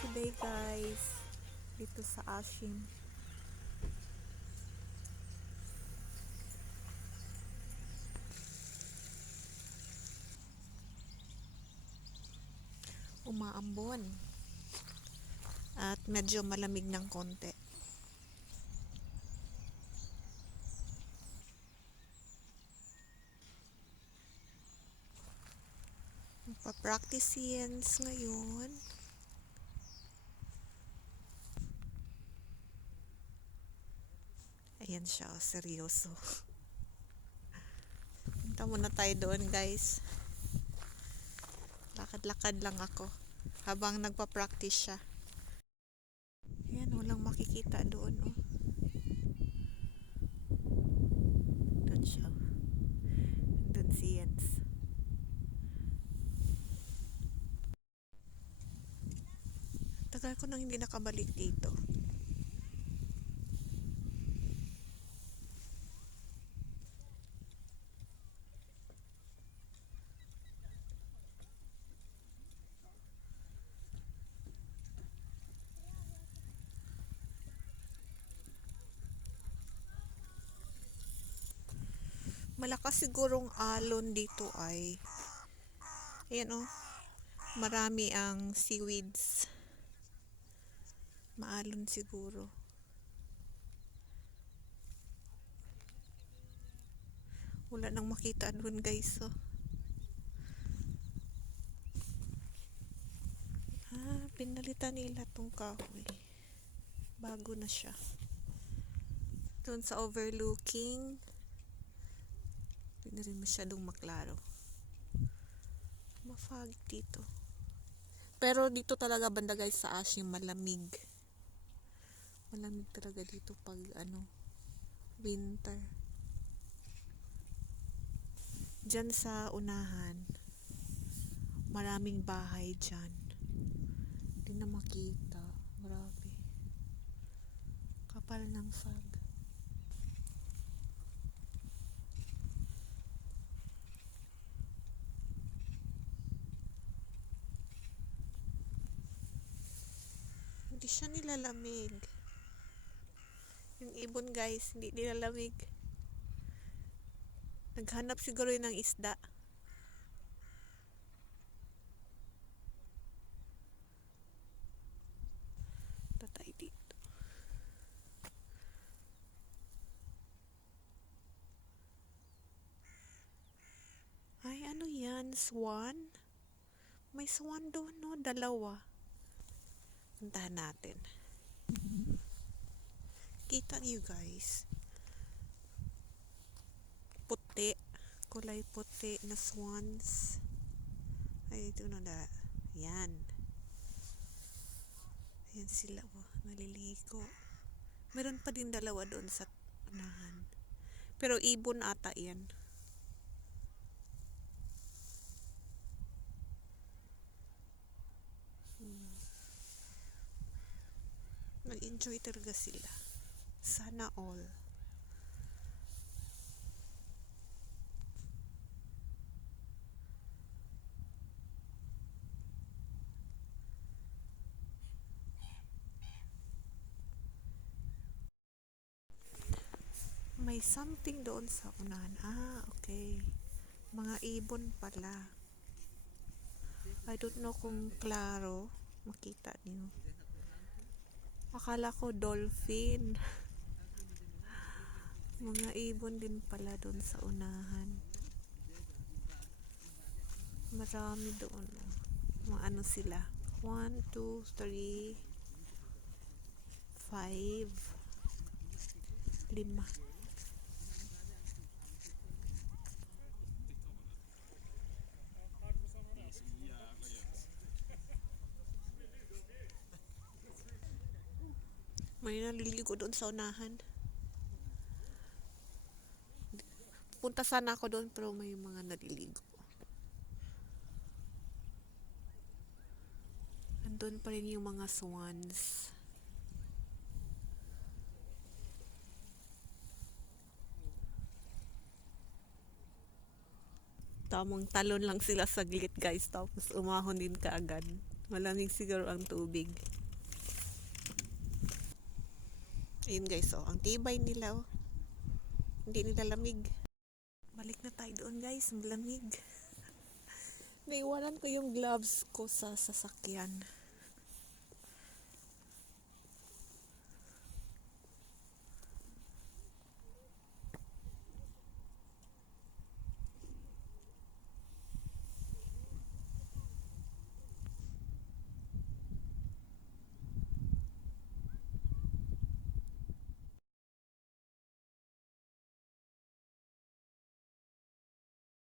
today guys dito sa Ashim. Umaambon. At medyo malamig ng konti. Pa-practice ngayon. Ayan siya, seryoso. Punta muna tayo doon, guys. Lakad-lakad lang ako habang nagpa-practice siya. Ayan, walang makikita doon, oh. Doon siya. Doon si Jens. Tagal ko nang hindi nakabalik dito. Malakas sigurong alon dito ay ayan oh marami ang seaweeds. Maalon siguro. Wala nang makita doon guys oh. ah pinalitan nila tong kahoy. Bago na siya. Doon sa overlooking na rin masyadong maklaro. Mafag dito. Pero dito talaga banda guys sa Ashim malamig. Malamig talaga dito pag ano winter. Diyan sa unahan maraming bahay dyan hindi na makita. Grabe. Kapal ng fog hindi siya nilalamig. Yung ibon guys hindi nilalamig. Naghanap siguro yun ng isda. Tatay dito. Ay ano yan? Swan? May swan doon no? Dalawa puntahan natin. Kita niyo guys. Puti. Kulay puti na swans. Ay ito na na yan. Ayan sila oh, naliligo. Meron pa din dalawa doon sa unahan. Pero ibon ata yan nag-enjoy talaga sila. Sana all. May something doon sa unahan. Ah okay. Mga ibon pala. I don't know kung klaro makita niyo akala ko dolphin. Mga ibon din pala doon sa unahan. Marami doon. Mga ano sila? 1, 2, 3 5 lima may naliligo doon sa unahan. Punta sana ako doon pero may mga naliligo. Andun pa rin yung mga swans. Tamang talon lang sila saglit guys. Tapos umahon din kaagad. Malamig siguro ang tubig. Ayun guys, oh, ang tibay nila oh. Hindi nila lamig. Balik na tayo doon guys, malamig. Naiwanan ko yung gloves ko sa sasakyan.